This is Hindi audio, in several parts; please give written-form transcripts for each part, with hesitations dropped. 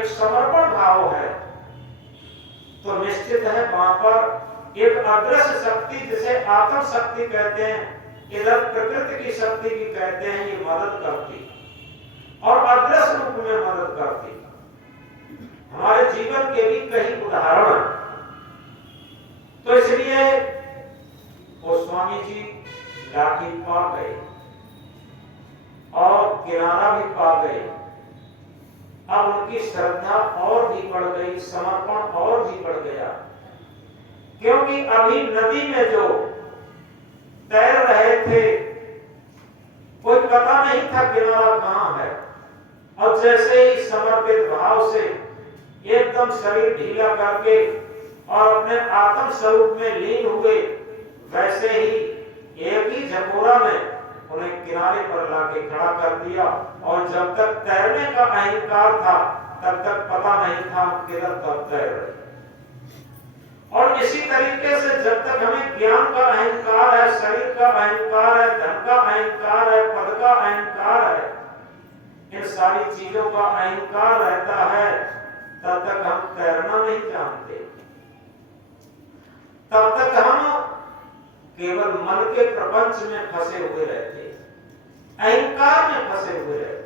एक समर्पण भाव है तो निश्चित है वहां पर एक अदृश्य शक्ति, जिसे आत्म शक्ति कहते हैं, इधर प्रकृति की शक्ति भी कहते हैं, ये मदद करती और अदृश्य रूप में मदद करती। हमारे जीवन के भी कई उदाहरण, तो इसलिए वो स्वामी जी लाठी पा गए और किनारा भी पा गए। अब उनकी श्रद्धा और भी बढ़ गई, समर्पण और भी बढ़ गया, क्योंकि अभी नदी में जो तैर रहे थे कोई पता नहीं था किनारा कहां है, और जैसे ही समर्पित भाव से एकदम शरीर ढीला करके और अपने आत्म स्वरूप में लीन हुए, वैसे ही एक ही झकोरा में उन्हें किनारे पर लाके खड़ा कर दिया। और जब तक तैरने का अहंकार था तब तक पता नहीं था किधर कब तैर रहे। और इसी तरीके से जब तक हमें ज्ञान का अहंकार है, शरीर का अहंकार है, धन का अहंकार है, पद का अहंकार है, इन सारी चीजों का अहंकार रहता है, तब तक हम तैरना नहीं जानते। तब तक हम केवल मन के प्रपंच में फंसे हुए रहते, अहंकार में फंसे हुए रहते।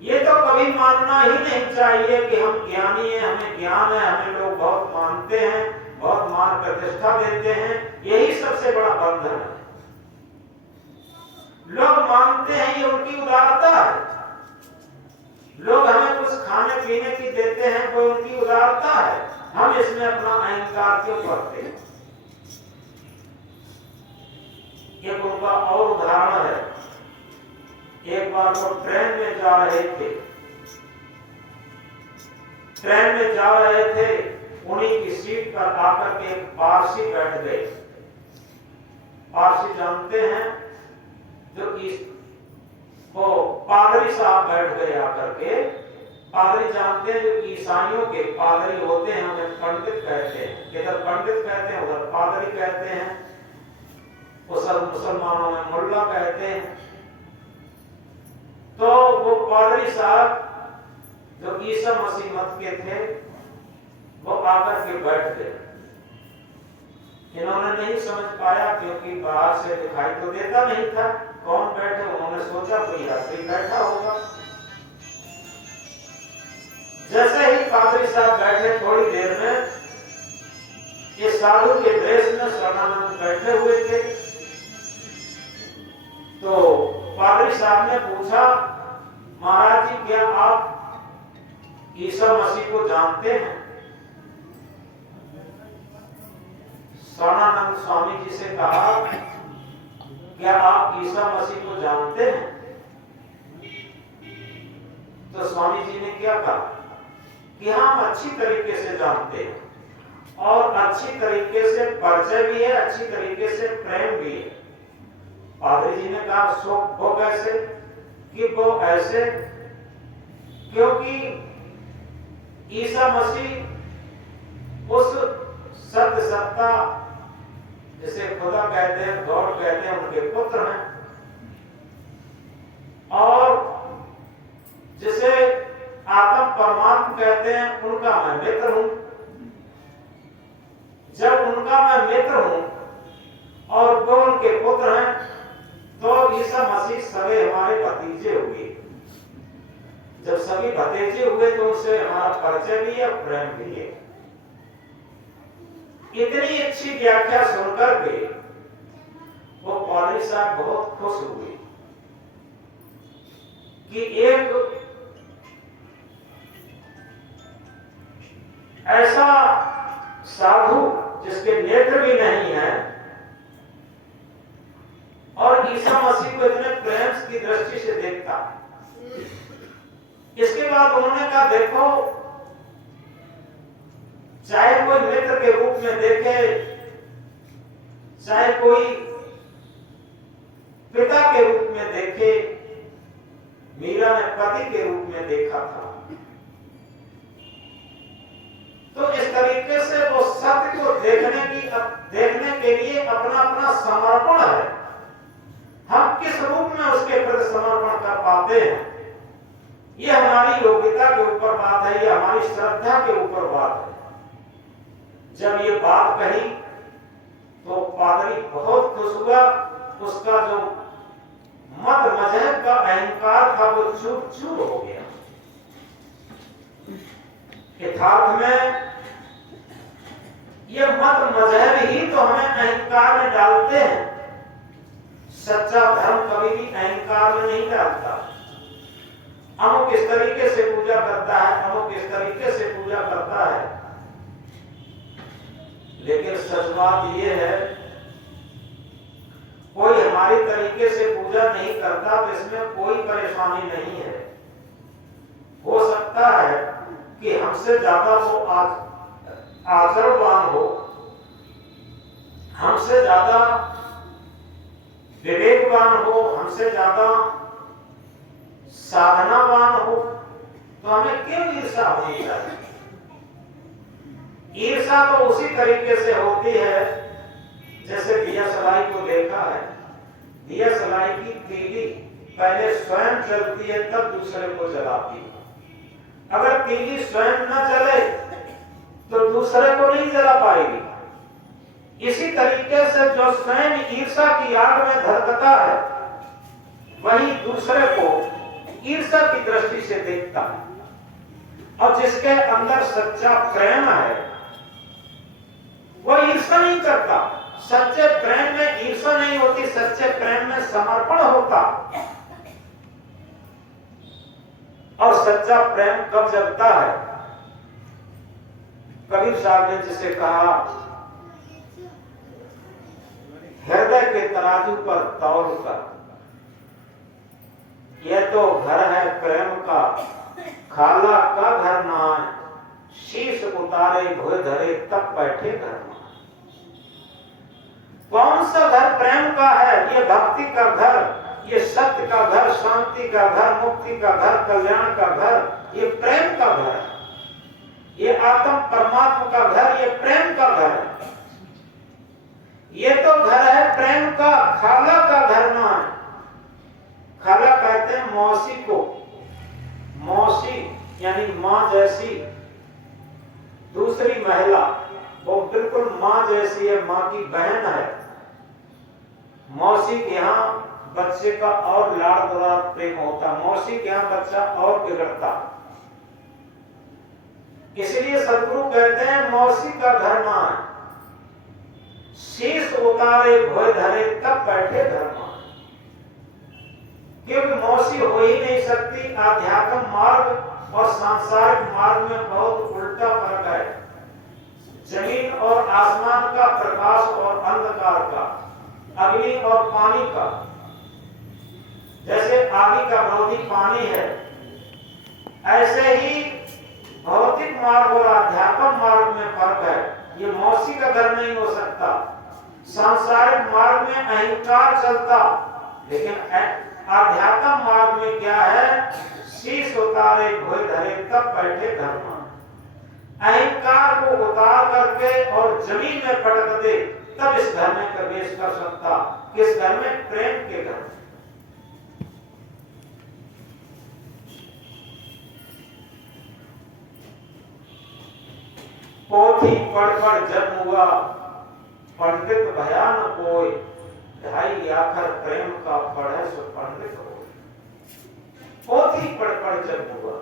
ये तो कभी मानना ही नहीं चाहिए कि हम ज्ञानी हैं, हमें ज्ञान है, हमें लोग बहुत मानते हैं, बहुत मान प्रतिष्ठा देते हैं। यही सबसे बड़ा बंधन है। लोग मानते हैं, ये उनकी उदारता है। लोग हमें कुछ खाने पीने की देते हैं, वो उनकी उदारता है। हम इसमें अपना अहंकार क्यों करते हैं? एक उनका और उदाहरण है। एक बार वो ट्रेन में जा रहे थे, उन्हीं की सीट पर आकर के एक पारसी बैठ गए। पारसी जानते हैं, जो वो पादरी साहब बैठ गए आकर के। पादरी जानते हैं, जो ईसाइयों के पादरी होते हैं, उन्हें पंडित कहते हैं। इधर पंडित कहते हैं, उधर पादरी कहते हैं। वो सब मुसलमानों में मुल्ला कहते हैं। तो वो पादरी साहब जो ईसा मसीह मत के थे, वो आकर के बैठ गए। इन्होंने नहीं समझ पाया, क्योंकि बाहर से दिखाई तो देता नहीं था कौन बैठे। उन्होंने सोचा कोई यात्री बैठा होगा। जैसे ही पादरी साहब बैठे, थोड़ी देर में ये साधु के ड्रेस में शरणानंद बैठे हुए थे। तो पादरी साहब ने पूछा, महाराज जी, क्या आप ईसा मसीह को जानते हैं? शरणानंद स्वामी जी से कहा, क्या आप ईसा मसीह को जानते हैं? तो स्वामी जी ने क्या कहा कि हम अच्छी तरीके से जानते हैं, और अच्छी तरीके से परिचय भी है, अच्छी तरीके से प्रेम भी है। पादरी जी ने कहा, सो वो कैसे? कि वो ऐसे, क्योंकि ईसा मसीह उस सत्य सत्ता, जिसे खुदा कहते हैं, गॉड कहते हैं, उनके पुत्र हैं। और जिसे आत्म परमात्मा कहते हैं, उनका मैं मित्र हूं। जब उनका मैं मित्र हूं और वो उनके पुत्र हैं, तो ईसा मसीह सभी हमारे भतीजे हुए। जब सभी भतीजे हुए तो उससे हमारा परिचय भी है, प्रेम भी है। इतनी अच्छी व्याख्या सुनकर के वो पादरी साहब बहुत खुश हुए कि एक ऐसा साधु जिसके नेत्र भी नहीं है और ईसा मसीह को इतने प्रेम की दृष्टि से देखता। इसके बाद उन्होंने कहा, देखो, चाहे कोई मित्र के रूप में देखे, चाहे कोई पिता के रूप में देखे, मीरा ने पति के रूप में देखा था। तो इस तरीके से वो सत्य को देखने के लिए अपना अपना समर्पण है। हम किस रूप में उसके प्रति समर्पण कर पाते हैं, ये हमारी योग्यता के ऊपर बात है, ये हमारी श्रद्धा के ऊपर बात है। जब ये बात कही तो पादरी बहुत खुश हुआ। उसका जो मत मजहब का अहंकार था वो चूर चूर हो गया। यथार्थ में ये मत मजहब ही तो हमें अहंकार में डालते हैं। सच्चा धर्म कभी भी अहंकार में नहीं डालता। अमुक इस तरीके से पूजा करता है, अमुक इस तरीके से पूजा करता है, लेकिन सच बात यह है कोई हमारी तरीके से पूजा नहीं करता तो इसमें कोई परेशानी नहीं है। हो सकता है कि हमसे ज्यादा वो आचरणवान हो, हमसे ज्यादा विवेकवान हो, हमसे ज्यादा साधनावान हो, तो हमें क्यों ईर्षा होनी चाहिए? ईर्षा तो उसी तरीके से होती है जैसे दिया सलाई को देखा है। दिया सलाई की तीली पहले स्वयं जलती है तब दूसरे को जलाती है। अगर तीली स्वयं न जले तो दूसरे को नहीं जला पाएगी। इसी तरीके से जो स्वयं ईर्षा की आग में धधकता है वही दूसरे को ईर्षा की दृष्टि से देखता है। और जिसके अंदर सच्चा प्रेम है वह ईर्षा नहीं करता। सच्चे प्रेम में ईर्षा नहीं होती, सच्चे प्रेम में समर्पण होता। और सच्चा प्रेम कब जगता है? कबीर साहब ने जिसे कहा हृदय के तराजू पर तौल कर, यह तो घर है प्रेम का, खाला का घर ना है, शीश उतारे भोय धरे तब बैठे घर में। कौन सा घर प्रेम का है? ये भक्ति का घर, ये सत्य का घर, शांति का घर, मुक्ति का घर, कल्याण का घर, ये प्रेम का घर है। ये आत्म परमात्मा का घर, ये प्रेम का घर है। ये तो घर है प्रेम का, खाला का घर ना है। खाला कहते हैं मौसी को। मौसी यानी मां जैसी दूसरी महिला, वो बिल्कुल मां जैसी है, मां की बहन है। मौसी के यहाँ बच्चे का और लाड़ दुलार प्रेम होता, मौसी के यहाँ बच्चा और बिगड़ता। इसलिए सदगुरु कहते हैं मौसी का घर मां है, शीश उतारे भोय धरे तब बैठे घर मां। क्योंकि मौसी हो ही नहीं सकती। आध्यात्म मार्ग और सांसारिक मार्ग में बहुत उल्टा फर्क है। जमीन और आसमान का, प्रकाश और अंधकार का, अग्नि और पानी का। जैसे आगे का विरोधी पानी है, ऐसे ही भौतिक मार्ग और आध्यात्म मार्ग में फर्क है। ये मौसी का घर नहीं हो सकता। सांसारिक मार्ग में अहंकार चलता, लेकिन आध्यात्म मार्ग में क्या है? शीश उतारे भोय धरे तब बैठे घर में। अहंकार को उतार करके और जमीन में पटक दे तब इस घर में प्रवेश कर सकता। किस घर में? प्रेम के घर में। पोथी पढ़ पढ़ जन्म हुआ, पंडित भया न कोई, ढाई आखर प्रेम का पढ़े सो पंडित हो। पोथी पढ़ पढ़ जन्म हुआ।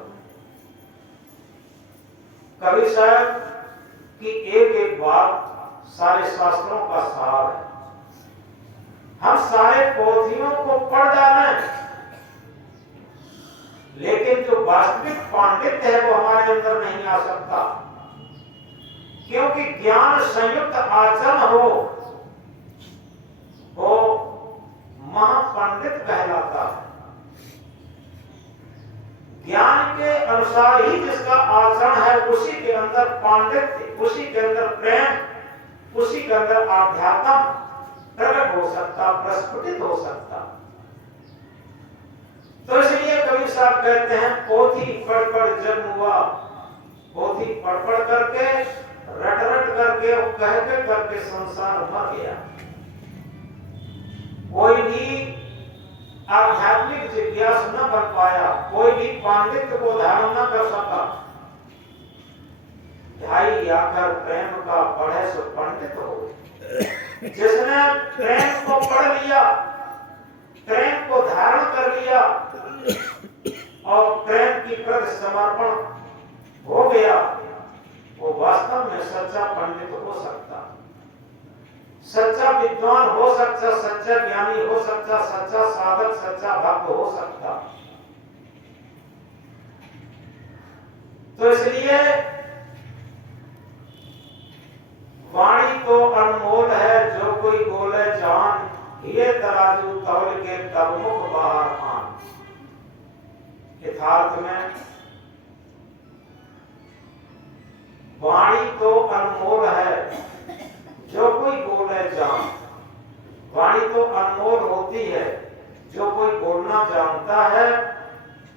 कबीर साहब की एक एक बात सारे शास्त्रों का सार है। हम सारे पोथियों को पढ़ डालें, लेकिन जो वास्तविक पांडित्य है वो हमारे अंदर नहीं आ सकता। क्योंकि ज्ञान संयुक्त आचरण हो वो महापंडित कहलाता है। ज्ञान के अनुसार ही जिसका आचरण है उसी के अंदर पांडित्य, उसी के अंदर प्रेम, उसी के अंदर आध्यात्म प्रकट हो सकता, प्रस्फुटित हो सकता। तो इसलिए कबीर साहब कहते हैं पोथी पढ़ पढ़ जन्म हुआ। पोथी पढ़ पढ़ करके, रट रट करके और कह के करके संसार मर गया। कोई भी आध्यात्मिक जिज्ञास न बन पाया, कोई भी पांडित्य को धारण न कर सका। ढाई आकर प्रेम का पढ़े सो पंडित हो। जिसने प्रेम को पढ़ लिया, प्रेम को धारण कर लिया और प्रेम की प्रति समर्पण हो गया, वो वास्तव में सच्चा पंडित हो सकता, सच्चा विद्वान हो सकता, सच्चा ज्ञानी हो सकता, सच्चा साधक, सच्चा भक्त हो सकता। तो इसलिए वाणी तो अनमोल है, जो कोई बोले जान, ये तराजू तौल के तब मुख बाहर आन। यथार्थ में वाणी तो अनमोल है, जो कोई बोले जान। वाणी तो अनमोल होती है, जो कोई बोलना जानता है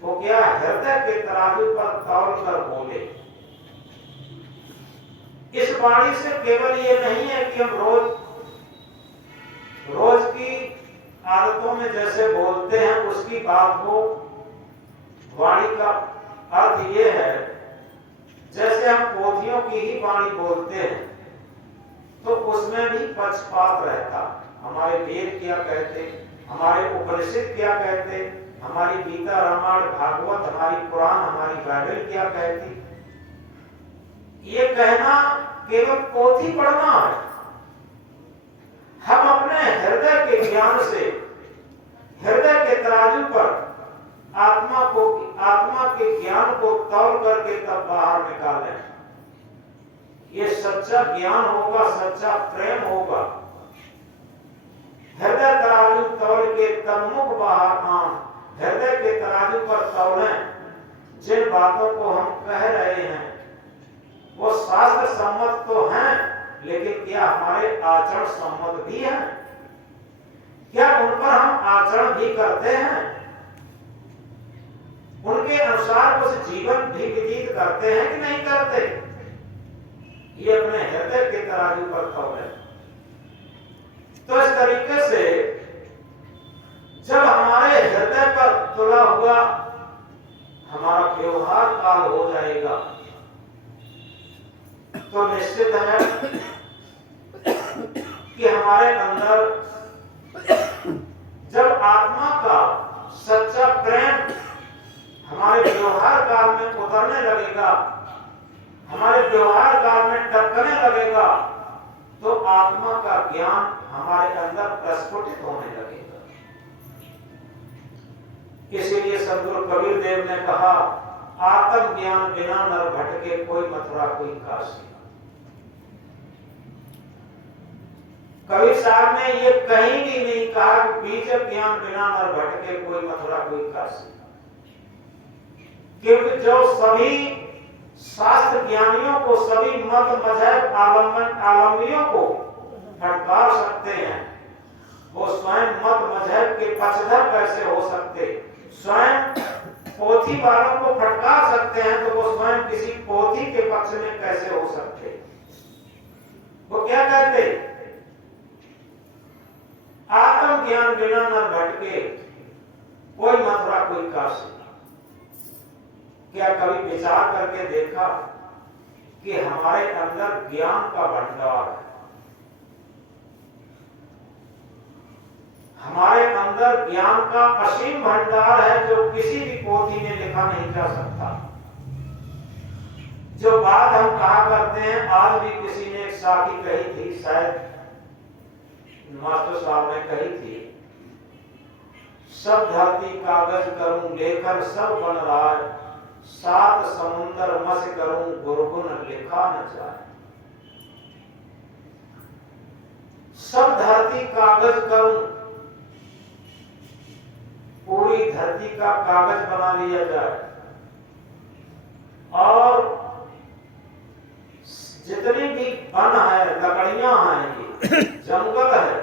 वो क्या हृदय के तराजू पर तौल कर बोले। इस वाणी से केवल ये नहीं है कि हम रोज की आदतों में जैसे बोलते हैं उसकी बात हो। वाणी का अर्थ ये है, जैसे हम पोथियों की ही वाणी बोलते हैं तो उसमें भी पक्षपात रहता। हमारे वेद क्या कहते, हमारे उपनिषद क्या कहते, हमारी गीता, रामायण, भागवत, हमारी पुराण, हमारी बाइबल क्या कहती। ये कहना केवल पोथी पढ़ना है। हम अपने हृदय के ज्ञान से, हृदय के तराजू पर आत्मा के ज्ञान को तौल करके तब बाहर निकालें। ये सच्चा ज्ञान होगा, सच्चा प्रेम होगा। हृदय तराजू तौल के तब मुख बाहर आन। हृदय के तराजू पर तौलें। जिन बातों को हम कह रहे हैं वो शास्त्र सम्मत तो हैं, लेकिन क्या हमारे आचरण सम्मत भी हैं? क्या उन पर हम आचरण भी करते हैं? उनके अनुसार कुछ जीवन भी व्यतीत करते हैं कि नहीं करते? ये अपने हृदय के तराजू पर तौलें। तो इस तरीके से जब हमारे हृदय पर तुला हुआ हमारा व्यवहार काल हो जाएगा तो निश्चित है कि हमारे अंदर जब आत्मा का सच्चा प्रेम हमारे व्यवहार काल में उतरने लगेगा, हमारे व्यवहार काल में टपकने लगेगा, तो आत्मा का ज्ञान हमारे अंदर प्रस्फुटित होने लगेगा। इसीलिए सद्गुरु कबीर देव ने कहा, आत्म ज्ञान बिना नर भटके, कोई मथुरा कोई काशी। कबीर साहब ने ये कहीं भी नहीं कहा कि बीज ज्ञान बिना नर भटके, कोई मथुरा कोई काशी। क्योंकि जो सभी शास्त्र ज्ञानियों को, सभी मत मजहब आलम्बियों को फटकार सकते हैं, वो स्वयं मत मजहब के पक्षधर कैसे हो सकते? स्वयं पोथी वालों को फटकार सकते हैं तो वो स्वयं किसी पोथी के पक्ष में कैसे हो सकते? वो क्या कहते? आत्म ज्ञान बिना न भटके, कोई मथुरा कोई काशी। क्या कभी विचार करके देखा कि हमारे अंदर ज्ञान का भंडार है, हमारे अंदर ज्ञान का असीम भंडार है जो किसी भी पोथी में लिखा नहीं जा सकता। जो बात हम कहा करते हैं, आज भी किसी ने एक साखी कही थी, शायद मास्टर साहब ने कही थी, सब धरती कागज करूं लेखन सब बन रहा, सात समुंदर मस करूं गुरगुन लिखा न जाए। सब धरती कागज करूं, पूरी धरती का कागज बना लिया जाए और जितनी भी वन है, लकड़ियां हैं, ये जंगल है,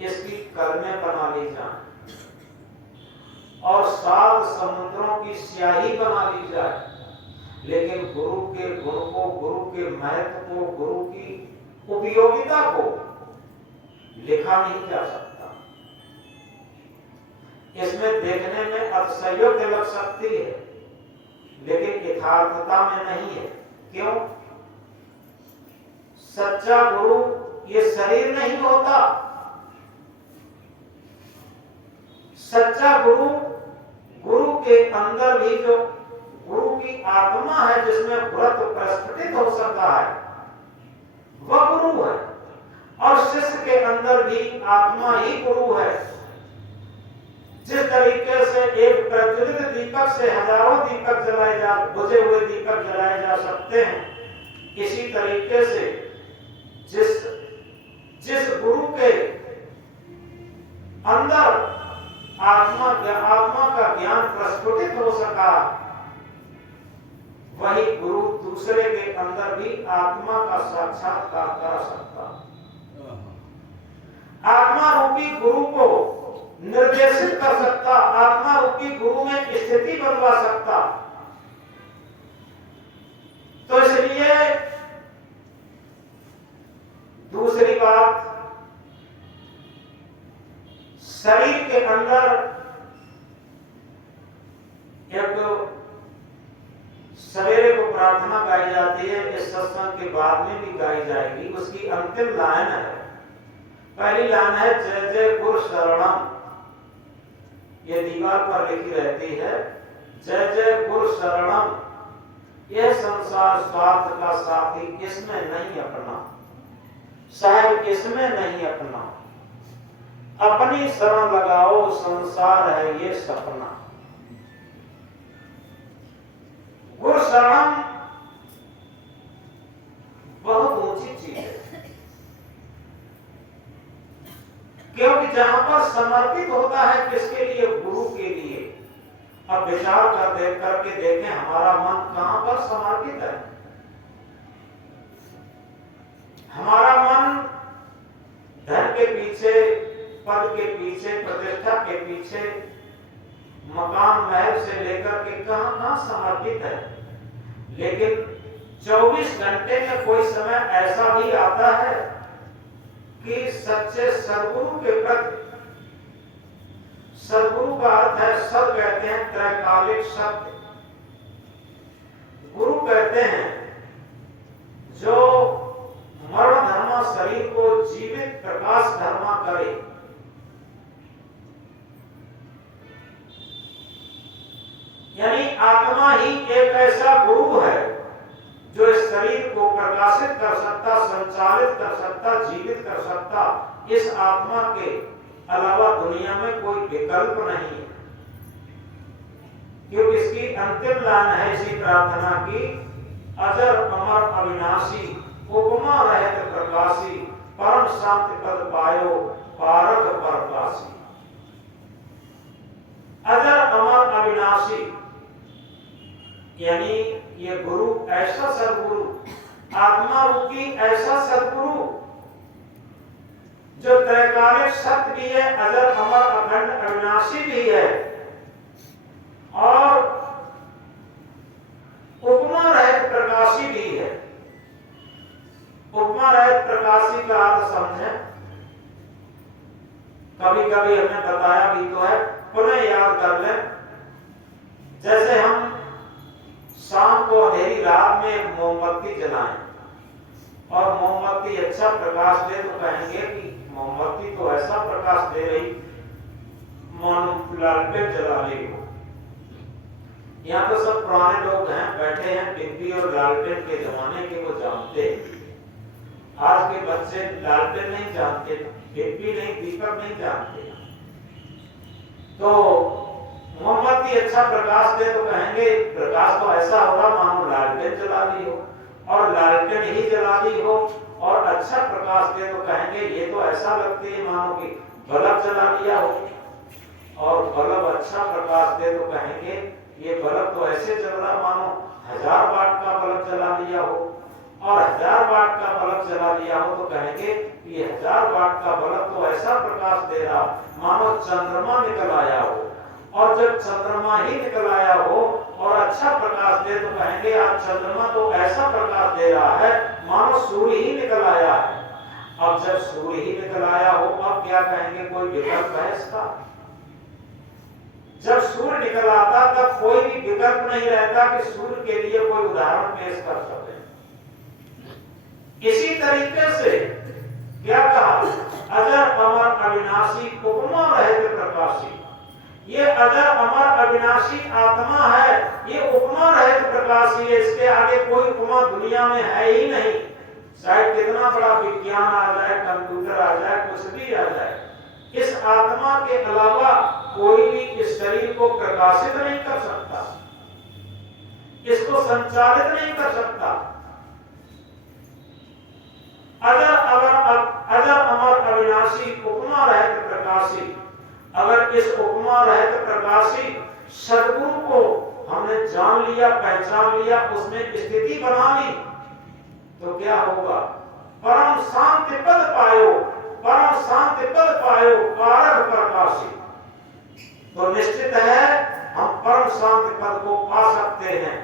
इसकी कलमें बना ली जाए और सात समुद्रों की स्याही बना ली जाए, लेकिन गुरु के गुण को, गुरु के महत्व को, गुरु की उपयोगिता को लिखा नहीं जा सकता। इसमें देखने में अतिशयोक्ति लग सकती है, लेकिन यथार्थता में नहीं है। क्यों? सच्चा गुरु ये शरीर नहीं होता। सच्चा गुरु, गुरु के अंदर भी जो गुरु की आत्मा है, जिसमें व्रत प्रस्फुटित हो सकता है, वह गुरु है। और शिष्य के अंदर भी आत्मा ही गुरु है। जिस तरीके से एक प्रज्वलित दीपक से हजारों दीपक जलाए जा, बुझे हुए दीपक जलाए जा सकते हैं, इसी तरीके से जिस गुरु के अंदर आत्मा का ज्ञान प्रस्फुटित हो सका, वही गुरु दूसरे के अंदर भी आत्मा का साक्षात्कार कर सकता। आत्मा रूपी गुरु को निर्देशित कर सकता, आत्मा रूपी गुरु में स्थिति बनवा सकता। तो इसलिए दूसरी बात, शरीर के अंदर एक सवेरे को प्रार्थना गाई जाती है, इस सत्संग के बाद में भी गाई जाएगी। उसकी अंतिम लाइन है, पहली लाइन है जय जय गुरु शरणम। ये दीवार पर लिखी रहती है, जय जय गुरु शरणम। यह संसार स्वार्थ का साथी, इसमें नहीं अपना साहब, इसमें नहीं अपना। अपनी शरण लगाओ, संसार है ये सपना। गुरु शरणम बहुत ऊंची चीज है, क्योंकि जहां पर समर्पित होता है किसके लिए? गुरु के लिए। अब विचार करके देखें, हमारा मन कहां पर समर्पित है? हमारा मन धन के पीछे, पद के पीछे, प्रतिष्ठा के पीछे, मकान महल से लेकर के कहां समर्पित है। लेकिन 24 घंटे में कोई समय ऐसा भी आता है कि सच्चे सदगुरु के प्रति, सदगुरु का अर्थ है, सद कहते हैं त्रैकालिक सत्य, गुरु कहते हैं जो मरण धर्मा शरीर को जीवित प्रकाश धर्मा करे। यानी आत्मा ही एक ऐसा गुरु है जो इस शरीर को प्रकाशित कर सकता, संचालित कर सकता, जीवित कर सकता। इस आत्मा के अलावा दुनिया में कोई विकल्प नहीं है। क्योंकि इसकी अंतिम लाइन है इसी प्रार्थना की, अजर अमर अविनाशी, उपमा रहित प्रकाशी, परम शांति पद पायो, पारग परकाशी। अजर अमर अविनाशी, यानी ये गुरु ऐसा सदगुरु, आत्मा रूपी ऐसा सदगुरु जो त्रैकालिक सत्य भी है, अजर अमर अखंड अविनाशी भी है, और उपमा रहित प्रकाशी भी है। उपमा रहित प्रकाशी का अर्थ समझें, कभी कभी हमने बताया भी तो है, पुनः याद कर लें। जैसे हम शाम को अंधेरी रात में एक मोमबत्ती जलाएं और मोमबत्ती अच्छा प्रकाश दे तो कहेंगे कि मोमबत्ती तो ऐसा प्रकाश दे रही मानो लालटेन जला रही हो। यहाँ तो सब पुराने लोग हैं, बैठे हैं, डिब्बी और लालटेन के जमाने के वो जानते हैं। आज के बच्चे लालटेन नहीं जानते, डिब्बी नहीं, दीपक नहीं जानते। तो मोमबत्ती अच्छा प्रकाश दे तो कहेंगे प्रकाश तो ऐसा होगा मानो लालटेन जला दी हो, और लालटेन ही जला दी हो और अच्छा प्रकाश दे तो कहेंगे ये तो ऐसा लगती है मानो कि बल्ब जला दिया हो, और बल्ब अच्छा प्रकाश दे तो कहेंगे ये बल्ब तो ऐसे जल रहा मानो 1000 वाट का बल्ब जला दिया हो, और 1000 वाट का बल्ब जला दिया हो तो कहेंगे ये 1000 वाट का बल्ब तो ऐसा प्रकाश दे रहा मानो चंद्रमा निकल आया हो, और जब चंद्रमा ही निकल आया हो और अच्छा प्रकाश दे तो कहेंगे आज चंद्रमा तो ऐसा प्रकाश दे रहा है मानो सूर्य ही निकल आया है। अब जब सूर्य ही निकल आया हो, अब क्या कहेंगे? कोई विकल्प है इसका? जब सूर्य निकल आता तब कोई भी विकल्प नहीं रहता कि सूर्य के लिए कोई उदाहरण पेश कर सके। इसी तरीके से क्या कहा, अजर अमर अविनाशी उपमा रहित प्रकाशी। ये अजर अमर अविनाशी आत्मा है, ये उपमा रहित प्रकाशी है, इसके आगे कोई उपमा दुनिया में है ही नहीं। चाहे कितना बड़ा विज्ञान आ जाए, कंप्यूटर आ जाए, कुछ भी आ जाए, इस आत्मा के अलावा कोई भी इस शरीर को प्रकाशित नहीं कर सकता, इसको संचालित नहीं कर सकता। अजर अमर अविनाशी उपमा रहित प्रकाशी। अगर इस उपमा रहित प्रकाशी सद्गुरु को हमने जान लिया, पहचान लिया, उसमें स्थिति बना ली, तो क्या होगा, परम शांति पद पायो, परम शांति पद पायो कारक प्रकाशी। तो निश्चित है हम परम शांति पद को पा सकते हैं।